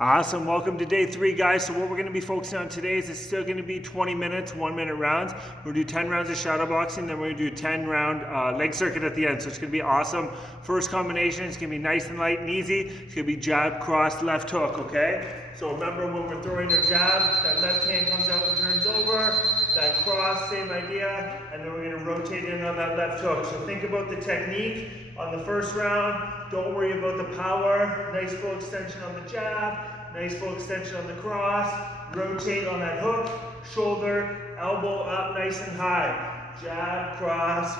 Awesome. Welcome to day 3, guys. So what we're going to be focusing on today is it's still going to be 20 minutes, 1-minute rounds. We're going to do 10 rounds of shadow boxing, then we're going to do a 10-round leg circuit at the end. So it's going to be awesome. First combination, it's going to be nice and light and easy. It's going to be jab, cross, left hook, okay? So remember when we're throwing our jab, that left hand comes out and turns over. That cross, same idea. And then we're going to rotate in on that left hook. So think about the technique on the first round. Don't worry about the power. Nice full extension on the jab. Nice full extension on the cross. Rotate on that hook. Shoulder, elbow up nice and high. Jab, cross,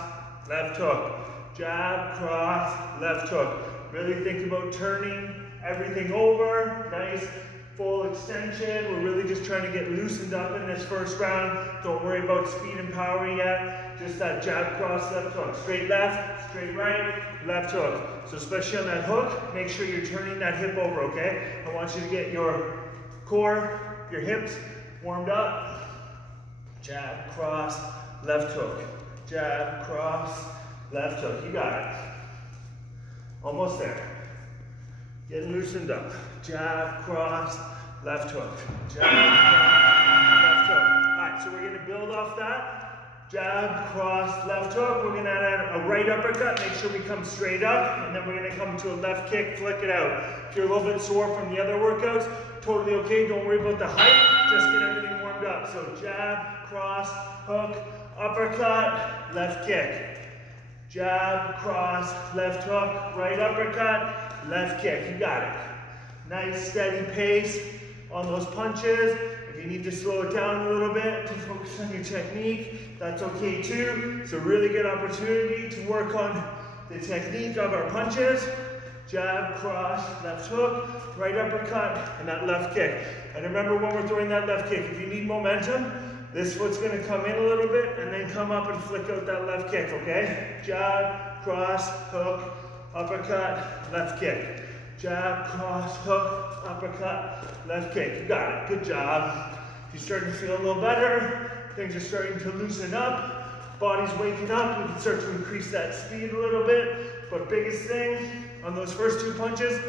left hook. Jab, cross, left hook. Really think about turning everything over. Nice full extension. We're really just trying to get loosened up in this first round. Don't worry about speed and power yet. Just that jab, cross, left hook. Straight left, straight right, left hook. So especially on that hook, make sure you're turning that hip over, okay? I want you to get your core, your hips warmed up. Jab, cross, left hook. Jab, cross, left hook. You got it. Almost there. Getting loosened up. Jab, cross, left hook. Jab, cross, left hook. All right, so we're going to build off that. Jab, cross, left hook. We're going to add a right uppercut. Make sure we come straight up. And then we're going to come to a left kick, flick it out. If you're a little bit sore from the other workouts, totally okay. Don't worry about the height. Just get everything warmed up. So jab, cross, hook, uppercut, left kick. Jab, cross, left hook, right uppercut, left kick. You got it. Nice steady pace on those punches. If you need to slow it down a little bit to focus on your technique, that's okay too. It's a really good opportunity to work on the technique of our punches. Jab, cross, left hook, right uppercut, and that left kick. And remember when we're throwing that left kick, if you need momentum, this foot's going to come in a little bit and then come up and flick out that left kick, okay? Jab, cross, hook, uppercut, left kick. Jab, cross, hook, uppercut, left kick. You got it. Good job. If you're starting to feel a little better, things are starting to loosen up, body's waking up, we can start to increase that speed a little bit. But biggest thing on those first 2 punches,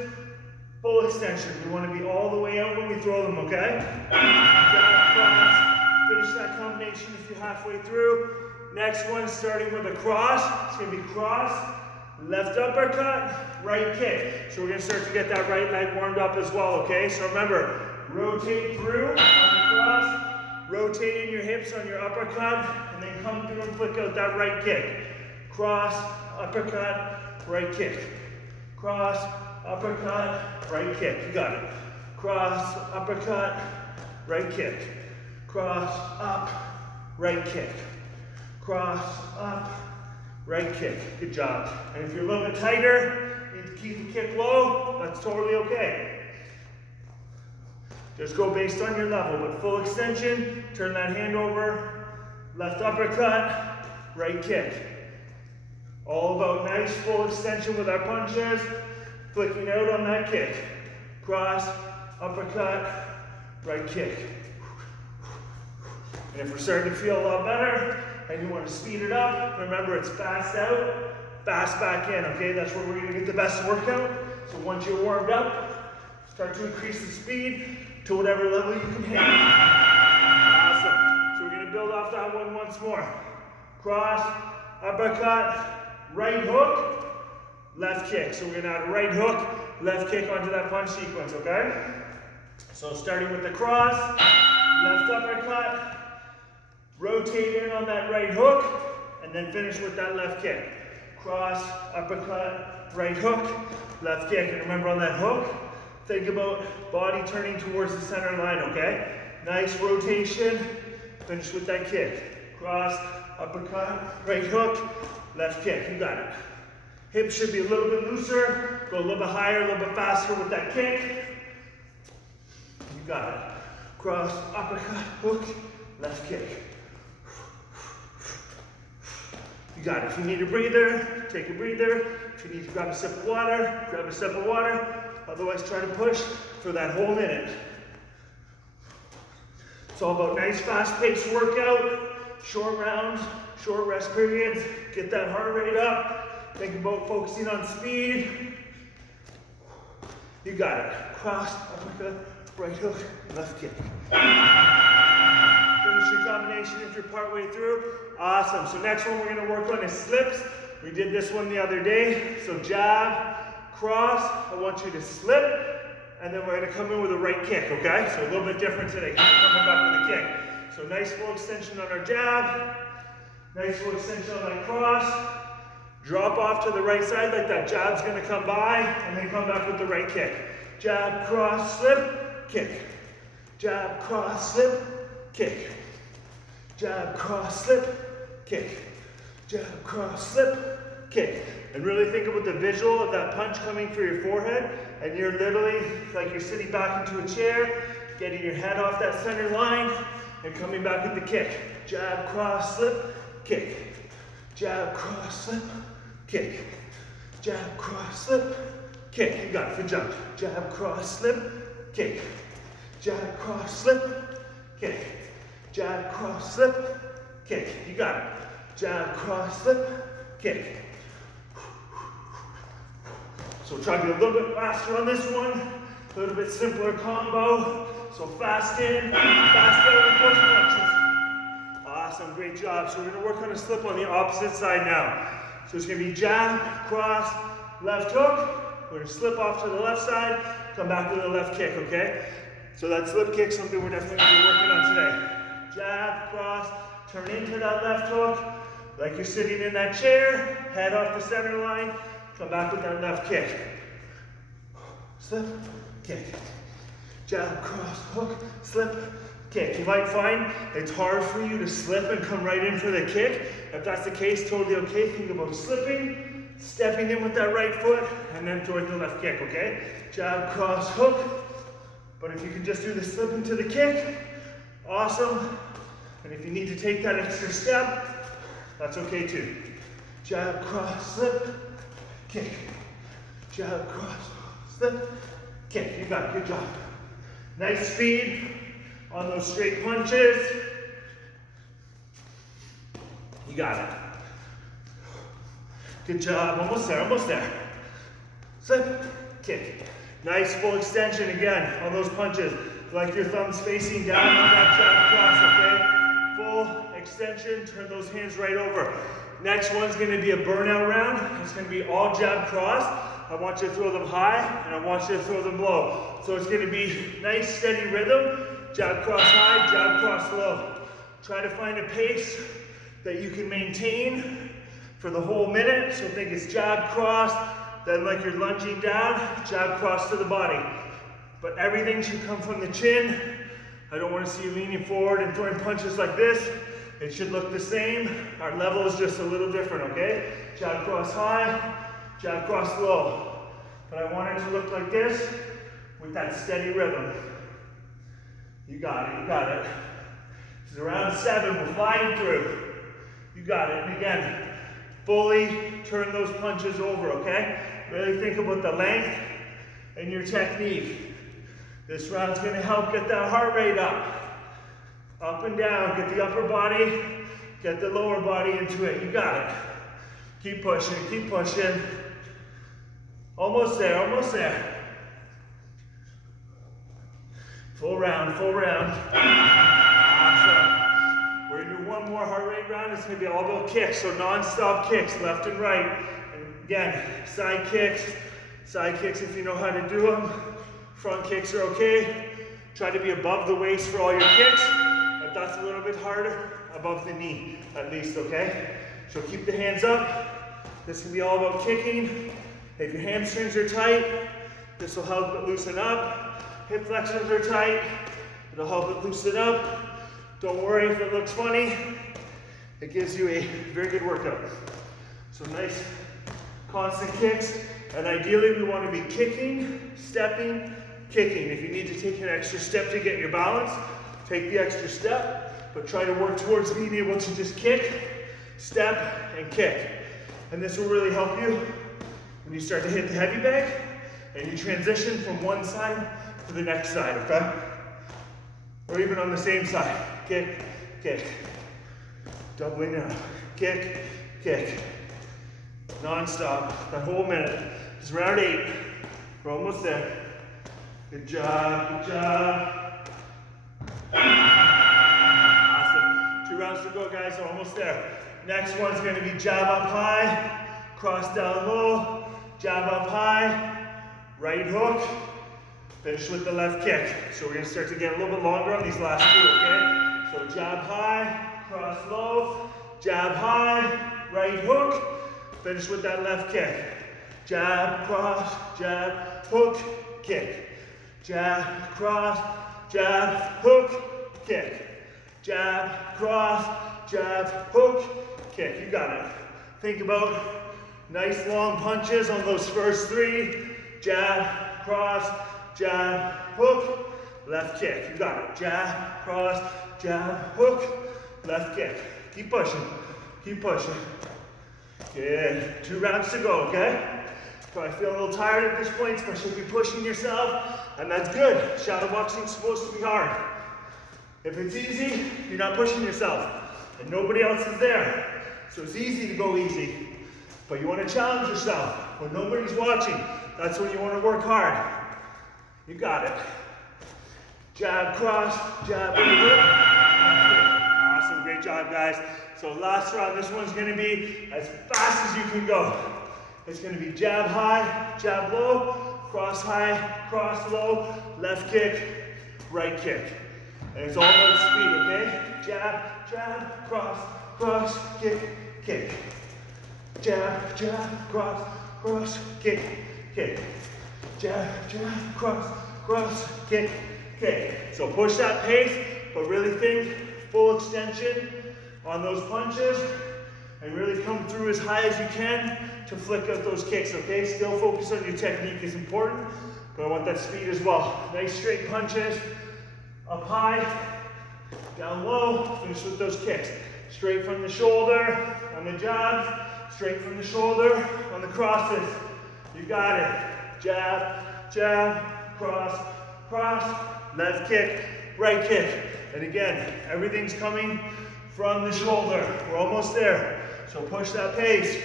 full extension. We want to be all the way out when we throw them, okay? Jab, cross. Finish that combination if you're halfway through. Next one, starting with a cross. It's going to be cross, left uppercut, right kick. So we're going to start to get that right leg warmed up as well, okay? So remember, rotate through on the cross, rotate in your hips on your uppercut, and then come through and flick out that right kick. Cross, uppercut, right kick. Cross, uppercut, right kick. You got it. Cross, uppercut, right kick. Cross, up, right kick. Cross, up, right kick. Good job. And if you're a little bit tighter, you need to keep the kick low, that's totally okay. Just go based on your level, but full extension, turn that hand over, left uppercut, right kick. All about nice full extension with our punches, flicking out on that kick. Cross, uppercut, right kick. And if we're starting to feel a lot better and you want to speed it up, remember it's fast out, fast back in, okay? That's where we're going to get the best workout. So once you're warmed up, start to increase the speed to whatever level you can handle. Awesome. So we're going to build off that one once more. Cross, uppercut, right hook, left kick. So we're going to add a right hook, left kick onto that punch sequence, okay? So starting with the cross, left uppercut, rotate in on that right hook, and then finish with that left kick. Cross, uppercut, right hook, left kick. And remember on that hook, think about body turning towards the center line, okay? Nice rotation, finish with that kick. Cross, uppercut, right hook, left kick. You got it. Hips should be a little bit looser, go a little bit higher, a little bit faster with that kick. You got it. Cross, uppercut, hook, left kick. You got it. If you need a breather, take a breather. If you need to grab a sip of water, grab a sip of water. Otherwise, try to push for that whole minute. It's all about nice, fast-paced workout, short rounds, short rest periods. Get that heart rate up. Think about focusing on speed. You got it. Cross, uppercut, right hook, left kick. Finish your combination if you're partway through. Awesome. So next one we're going to work on is slips. We did this one the other day. So jab, cross. I want you to slip, and then we're going to come in with a right kick, okay? So a little bit different today. Coming back with a kick. So nice full extension on our jab. Nice full extension on that cross. Drop off to the right side like that jab's going to come by, and then come back with the right kick. Jab, cross, slip, kick. Jab, cross, slip, kick. Jab, cross, slip, kick. Jab, cross, slip, kick. And really think about the visual of that punch coming through your forehead, and you're literally like you're sitting back into a chair, getting your head off that center line, and coming back with the kick. Jab, cross, slip, kick. Jab, cross, slip, kick. Jab, cross, slip, kick. You got it. Good job. Jab, cross, slip, kick. Jab, cross, slip, kick. Jab, cross, slip, kick. You got it. Jab, cross, slip, kick. So try to be a little bit faster on this one. A little bit simpler combo. So fast in, fast out with those punches. Awesome, great job. So we're going to work on a slip on the opposite side now. So it's going to be jab, cross, left hook. We're going to slip off to the left side, come back with a left kick, okay? So that slip kick is something we're definitely going to be working on today. Jab, cross, turn into that left hook, like you're sitting in that chair, head off the center line, come back with that left kick. Slip, kick. Jab, cross, hook, slip, kick. You might find it's hard for you to slip and come right in for the kick. If that's the case, totally okay. Think about slipping, stepping in with that right foot, and then throwing the left kick, okay? Jab, cross, hook. But if you can just do the slip into the kick, awesome. And if you need to take that extra step, that's okay too. Jab, cross, slip, kick. Jab, cross, slip, kick. You got it. Good job. Nice speed on those straight punches. You got it. Good job. Almost there, almost there. Slip, kick. Nice full extension again on those punches. Like your thumbs facing down on that jab cross, okay? Full extension, turn those hands right over. Next one's gonna be a burnout round. It's gonna be all jab cross. I want you to throw them high, and I want you to throw them low. So it's gonna be nice, steady rhythm. Jab, cross high, jab, cross low. Try to find a pace that you can maintain for the whole minute. So think it's jab, cross, then like you're lunging down, jab, cross to the body. But everything should come from the chin. I don't want to see you leaning forward and throwing punches like this. It should look the same. Our level is just a little different, okay? Jab, cross high, jab, cross low. But I want it to look like this with that steady rhythm. You got it, you got it. This is around 7, we're flying through. You got it, and again, fully turn those punches over, okay? Really think about the length and your technique. This round's gonna help get that heart rate up. Up and down, get the upper body, get the lower body into it. You got it. Keep pushing, keep pushing. Almost there, almost there. Full round, full round. Awesome. We're gonna do one more heart rate round. It's gonna be all about kicks, so non-stop kicks, left and right. And again, side kicks if you know how to do them. Front kicks are okay. Try to be above the waist for all your kicks. If that's a little bit harder, above the knee at least, okay? So keep the hands up. This can be all about kicking. If your hamstrings are tight, this will help it loosen up. Hip flexors are tight. It'll help it loosen up. Don't worry if it looks funny. It gives you a very good workout. So nice constant kicks. And ideally we want to be kicking, stepping, kicking. If you need to take an extra step to get your balance, take the extra step, but try to work towards being able to just kick, step, and kick. And this will really help you when you start to hit the heavy bag and you transition from one side to the next side, okay? Or even on the same side. Kick, kick. Doubling up. Kick, kick. Non-stop. That whole minute. It's round 8. We're almost there. Good job, good job. Awesome. 2 rounds to go, guys. Almost there. Next one's going to be jab up high, cross down low, jab up high, right hook, finish with the left kick. So we're going to start to get a little bit longer on these last 2, okay? So jab high, cross low, jab high, right hook, finish with that left kick. Jab, cross, jab, hook, kick. Jab, cross, jab, hook, kick. Jab, cross, jab, hook, kick. You got it. Think about nice long punches on those first 3. Jab, cross, jab, hook, left kick. You got it. Jab, cross, jab, hook, left kick. Keep pushing. Keep pushing. Good. 2 rounds to go, okay? Probably feel a little tired at this point, especially if you're pushing yourself, and that's good. Shadow boxing is supposed to be hard. If it's easy, you're not pushing yourself, and nobody else is there. So it's easy to go easy. But you want to challenge yourself. When nobody's watching, that's when you want to work hard. You got it. Jab, cross, jab, awesome, great job, guys. So last round, this one's going to be as fast as you can go. It's going to be jab high, jab low, cross high, cross low, left kick, right kick. And it's all about speed, okay? Jab, jab, cross, cross, kick, kick. Jab, jab, cross, cross, kick, kick. Jab, jab, cross, cross, kick, kick. So push that pace, but really think full extension on those punches and really come through as high as you can to flick out those kicks, okay? Still focus on your technique is important, but I want that speed as well. Nice straight punches, up high, down low, finish with those kicks. Straight from the shoulder on the jabs, straight from the shoulder on the crosses. You got it. Jab, jab, cross, cross, left kick, right kick. And again, everything's coming from the shoulder. We're almost there. So push that pace.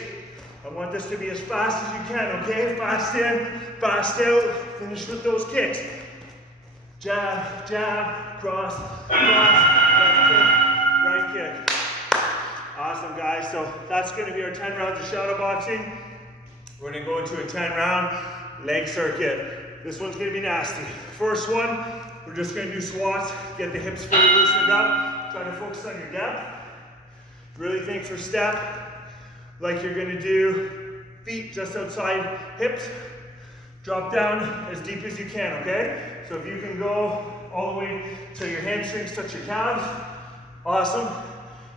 I want this to be as fast as you can, okay? Fast in, fast out. Finish with those kicks. Jab, jab, cross, cross, left kick, right kick. Awesome, guys. So that's going to be our 10 rounds of shadow boxing. We're going to go into a 10-round leg circuit. This one's going to be nasty. First one, we're just going to do squats, get the hips fully loosened up, try to focus on your depth. Really think for step, like you're going to do feet just outside hips. Drop down as deep as you can, okay? So if you can go all the way till your hamstrings touch your calves, awesome.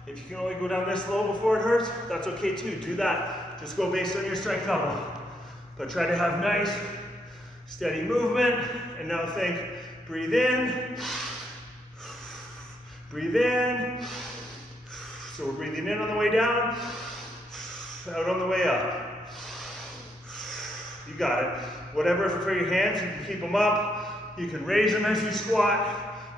If you can only go down this low before it hurts, that's okay too. Do that. Just go based on your strength level. But try to have nice, steady movement. And now think, breathe in, breathe in. So we're breathing in on the way down, out on the way up. You got it. Whatever for your hands, you can keep them up. You can raise them as you squat.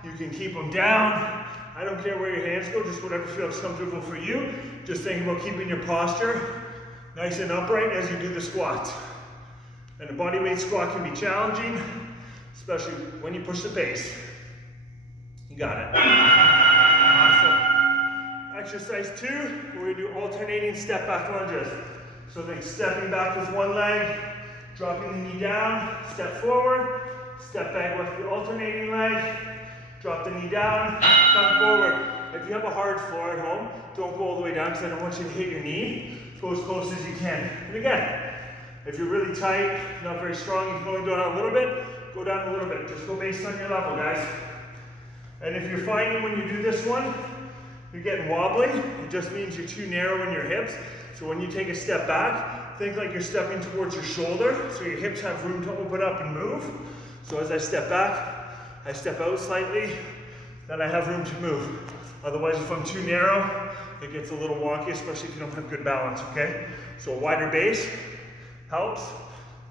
You can keep them down. I don't care where your hands go, just whatever feels comfortable for you. Just think about keeping your posture nice and upright as you do the squats. And a bodyweight squat can be challenging, especially when you push the pace. You got it. Awesome. Exercise 2, we're going to do alternating step back lunges. So think stepping back with one leg, dropping the knee down, step forward, step back with the alternating leg, drop the knee down, come forward. If you have a hard floor at home, don't go all the way down because I don't want you to hit your knee. Go as close as you can. And again, if you're really tight, not very strong, you can only go down a little bit, go down a little bit. Just go based on your level, guys. And if you're finding when you do this one, you're getting wobbly, it just means you're too narrow in your hips. So when you take a step back, think like you're stepping towards your shoulder, so your hips have room to open up and move. So as I step back, I step out slightly, then I have room to move. Otherwise, if I'm too narrow, it gets a little wonky, especially if you don't have good balance, okay? So a wider base helps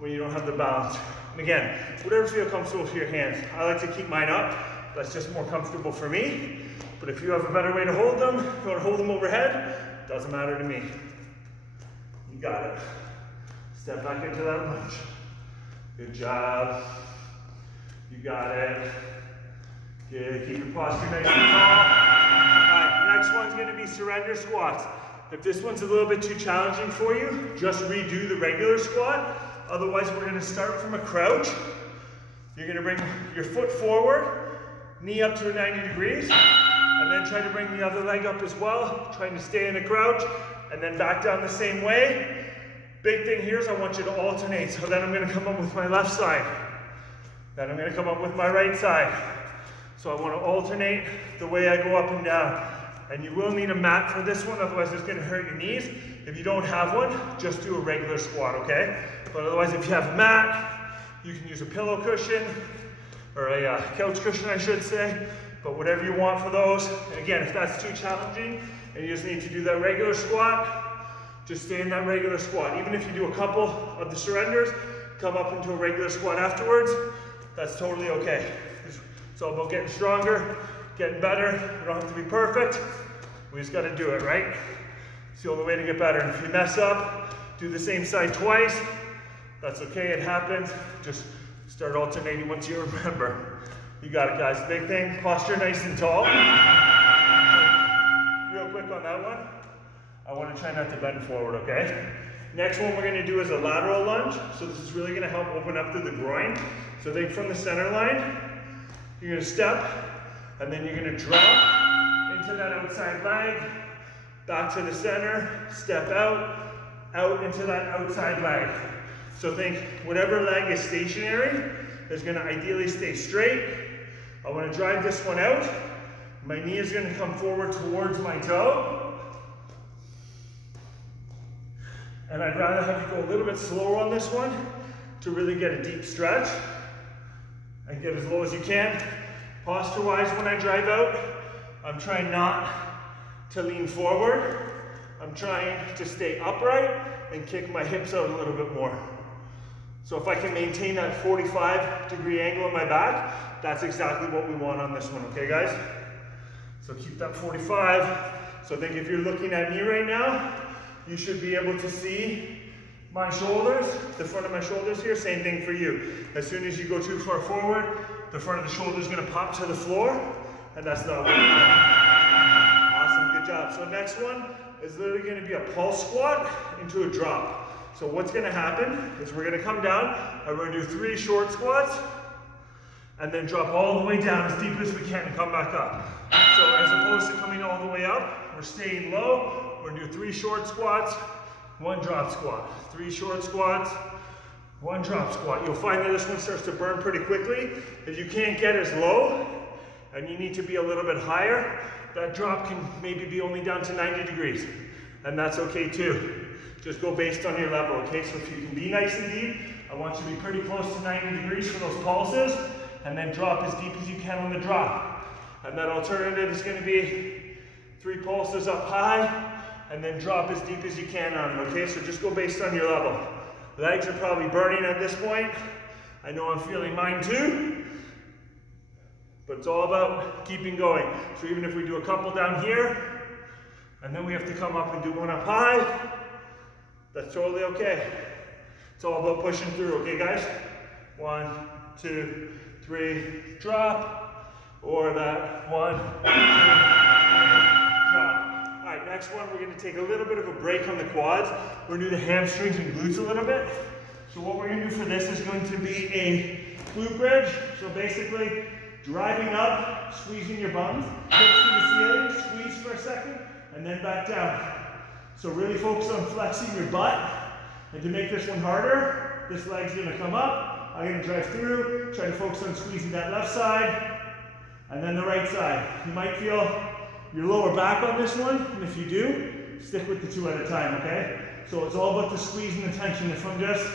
when you don't have the balance. And again, whatever feels comfortable for your hands. I like to keep mine up. That's just more comfortable for me. But if you have a better way to hold them, if you want to hold them overhead, doesn't matter to me. You got it. Step back into that lunge. Good job. You got it. Good, keep your posture nice and tall. Alright, next one's gonna be surrender squats. If this one's a little bit too challenging for you, just redo the regular squat. Otherwise, we're gonna start from a crouch. You're gonna bring your foot forward, knee up to 90 degrees, and then try to bring the other leg up as well, trying to stay in a crouch, and then back down the same way. Big thing here is I want you to alternate. So then I'm gonna come up with my left side. Then I'm gonna come up with my right side. So I wanna alternate the way I go up and down. And you will need a mat for this one, otherwise it's gonna hurt your knees. If you don't have one, just do a regular squat, okay? But otherwise, if you have a mat, you can use a pillow cushion, or a couch cushion, I should say, but whatever you want for those. And again, if that's too challenging, and you just need to do that regular squat, just stay in that regular squat. Even if you do a couple of the surrenders, come up into a regular squat afterwards, that's totally okay. It's all about getting stronger, getting better. We don't have to be perfect. We just gotta do it, right? It's the only way to get better. And if you mess up, do the same side twice. That's okay, it happens. Just start alternating once you remember. You got it, guys. Big thing, posture nice and tall. Real quick on that one. I wanna try not to bend forward, okay? Next one we're gonna do is a lateral lunge. So this is really gonna help open up through the groin. So think from the center line, you're gonna step, and then you're gonna drop into that outside leg, back to the center, step out, out into that outside leg. So think whatever leg is stationary is gonna ideally stay straight. I wanna drive this one out. My knee is gonna come forward towards my toe. And I'd rather have you go a little bit slower on this one to really get a deep stretch and get as low as you can. Posture-wise, when I drive out, I'm trying not to lean forward. I'm trying to stay upright and kick my hips out a little bit more. So if I can maintain that 45-degree angle in my back, that's exactly what we want on this one, okay guys? So keep that 45. So I think if you're looking at me right now, you should be able to see my shoulders, the front of my shoulders here. Same thing for you. As soon as you go too far forward, the front of the shoulder is going to pop to the floor, and that's not what we want. Awesome, good job. So next one is literally going to be a pulse squat into a drop. So what's going to happen is we're going to come down, and we're going to do 3 short squats, and then drop all the way down as deep as we can and come back up. So as opposed to coming all the way up, we're staying low. We're going to do 3 short squats, 1 drop squat. 3 short squats, 1 drop squat. You'll find that this one starts to burn pretty quickly. If you can't get as low and you need to be a little bit higher, that drop can maybe be only down to 90 degrees. And that's okay too. Just go based on your level, okay? So if you can be nice and deep, I want you to be pretty close to 90 degrees for those pulses, and then drop as deep as you can on the drop. And that alternative is going to be 3 pulses up high, and then drop as deep as you can on it, okay? So just go based on your level. Legs are probably burning at this point. I know I'm feeling mine too, but it's all about keeping going. So even if we do a couple down here, and then we have to come up and do 1 up high, that's totally okay. It's all about pushing through, okay guys? 1, 2, 3, drop, or that 1, 2, 3, drop. All right, next one, we're gonna take a little bit of a break on the quads. We're gonna do the hamstrings and glutes a little bit. So what we're gonna do for this is going to be a glute bridge. So basically, driving up, squeezing your bums, hips to the ceiling, squeeze for a second, and then back down. So really focus on flexing your butt. And to make this one harder, this leg's gonna come up. I'm gonna drive through, try to focus on squeezing that left side, and then the right side. You might feel your lower back on this one, and if you do, stick with the 2 at a time, okay? So it's all about the squeeze and the tension. If I'm just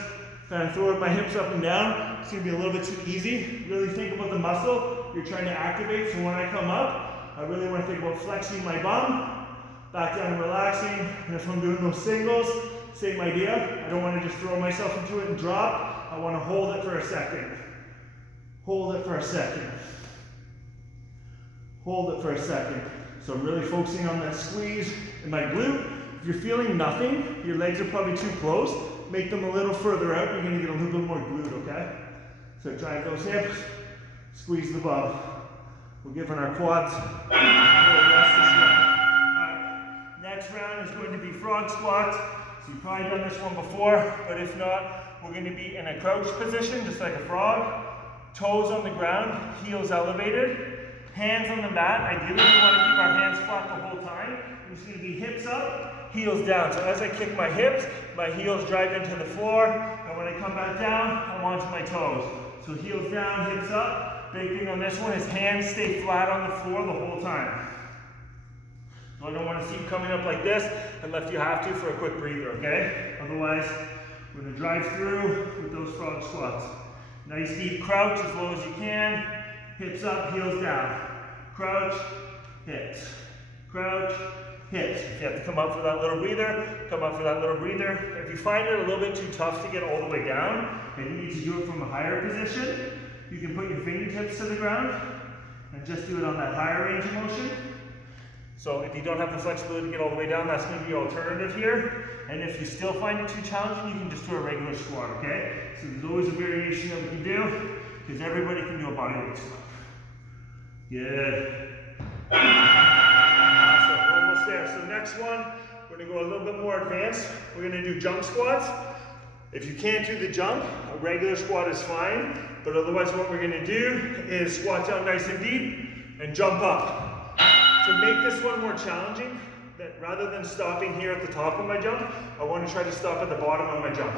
kind of throwing my hips up and down, it's gonna be a little bit too easy. Really think about the muscle you're trying to activate. So when I come up, I really wanna think about flexing my bum, back down and relaxing. And if I'm doing those singles, same idea. I don't wanna just throw myself into it and drop. I wanna hold it for a second. Hold it for a second. Hold it for a second. So I'm really focusing on that squeeze in my glute. If you're feeling nothing, your legs are probably too close, make them a little further out. You're gonna get a little bit more glute, okay? So drive those hips, Squeeze the bum. We're giving our quads a little rest this year. Alright, next round is going to be frog squats. So you've probably done this one before, but if not, we're going to be in a crouch position, just like a frog. Toes on the ground, heels elevated, hands on the mat. Ideally, we want to keep our hands flat the whole time. It's going to be hips up, heels down. So as I kick my hips, my heels drive into the floor, and when I come back down, I'm onto my toes. So heels down, hips up. Big thing on this one is hands stay flat on the floor the whole time. So I don't want to see you coming up like this unless you have to for a quick breather, okay? Otherwise, we're going to drive through with those frog squats. Nice deep crouch as low as you can. Hips up, heels down. Crouch, hips. Crouch, hips. If you have to come up for that little breather, come up for that little breather. If you find it a little bit too tough to get all the way down, and you need to do it from a higher position, you can put your fingertips to the ground and just do it on that higher range of motion. So if you don't have the flexibility to get all the way down, that's going to be your alternative here. And if you still find it too challenging, you can just do a regular squat, okay? So there's always a variation that we can do, because everybody can do a bodyweight squat. Good. Awesome, we're almost there. So next one, we're going to go a little bit more advanced. We're going to do jump squats. If you can't do the jump, a regular squat is fine. But otherwise what we're going to do is squat down nice and deep and jump up. To make this one more challenging, that rather than stopping here at the top of my jump, I want to try to stop at the bottom of my jump.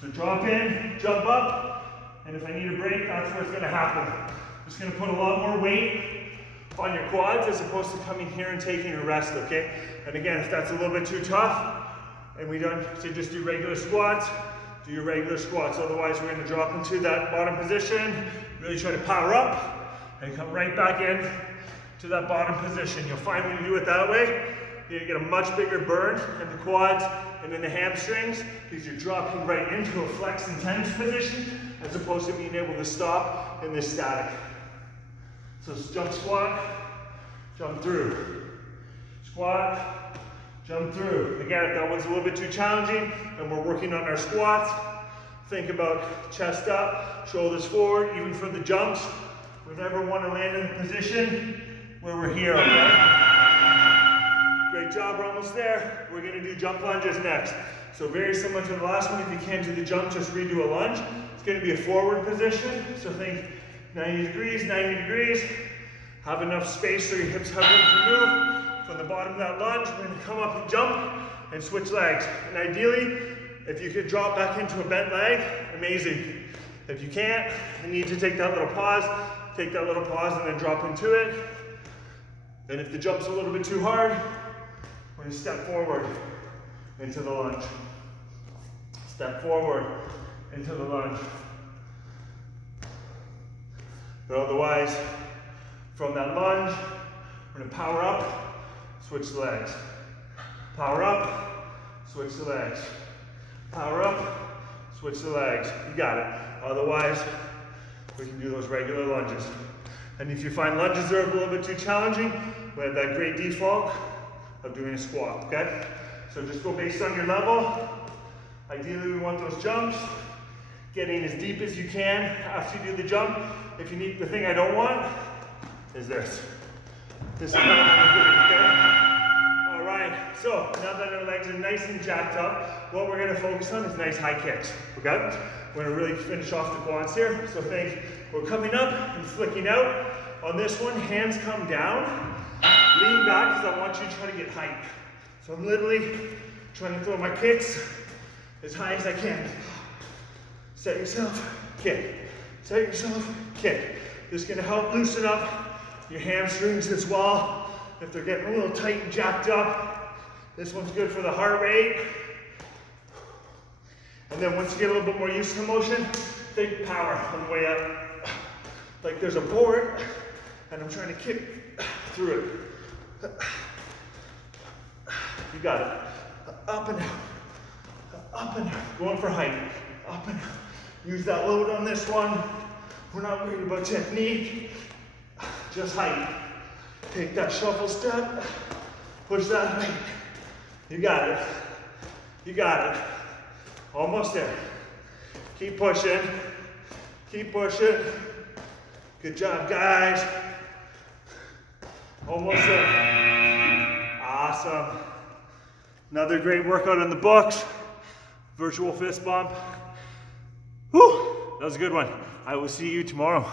So drop in, jump up, and if I need a break, that's where it's going to happen. Just going to put a lot more weight on your quads as opposed to coming here and taking a rest, okay? And again, if that's a little bit too tough, and we don't, so just do regular squats, do your regular squats. Otherwise, we're going to drop into that bottom position, really try to power up, and come right back in to that bottom position. You'll find when you do it that way, you get a much bigger burn in the quads and in the hamstrings, because you're dropping right into a flex and tense position, as opposed to being able to stop in this static. So jump squat, jump through. Squat, jump through. Again, if that one's a little bit too challenging and we're working on our squats, think about chest up, shoulders forward, even for the jumps. We never want to land in a position where we're here, okay? Great job, we're almost there. We're gonna do jump lunges next. So very similar to the last one, if you can't do the jump, just redo a lunge. It's gonna be a forward position. So think 90 degrees, 90 degrees. Have enough space so your hips have room to move. From the bottom of that lunge, we're gonna come up and jump and switch legs. And ideally, if you could drop back into a bent leg, amazing. If you can't, you need to take that little pause, and then drop into it. Then if the jump's a little bit too hard, we're going to step forward into the lunge. Step forward into the lunge. But otherwise, from that lunge, we're going to power up, switch the legs. Power up, switch the legs. Power up, switch the legs. You got it. Otherwise, we can do those regular lunges. And if you find lunges are a little bit too challenging, we have that great default of doing a squat, okay? So just go based on your level. Ideally, we want those jumps, getting as deep as you can after you do the jump. If you need, the thing I don't want is this. This is not good, okay? All right, so now that our legs are nice and jacked up, what we're gonna focus on is nice high kicks, okay? We're gonna really finish off the quads here. So think we're coming up and flicking out. On this one, hands come down. Lean back, because I want you to try to get height. So I'm literally trying to throw my kicks as high as I can. Set yourself, kick. Set yourself, kick. This is gonna help loosen up your hamstrings as well. If they're getting a little tight and jacked up, this one's good for the heart rate. And then once you get a little bit more used to the motion, think power on the way up. Like there's a board, and I'm trying to kick through it. You got it. Up and out. Up and out. Going for height. Up and out. Use that load on this one. We're not worried about technique. Just height. Take that shuffle step. Push that height. You got it. You got it. Almost there. Keep pushing. Keep pushing. Good job, guys. Almost there. Awesome. Another great workout in the books. Virtual fist bump. Whew, that was a good one. I will see you tomorrow.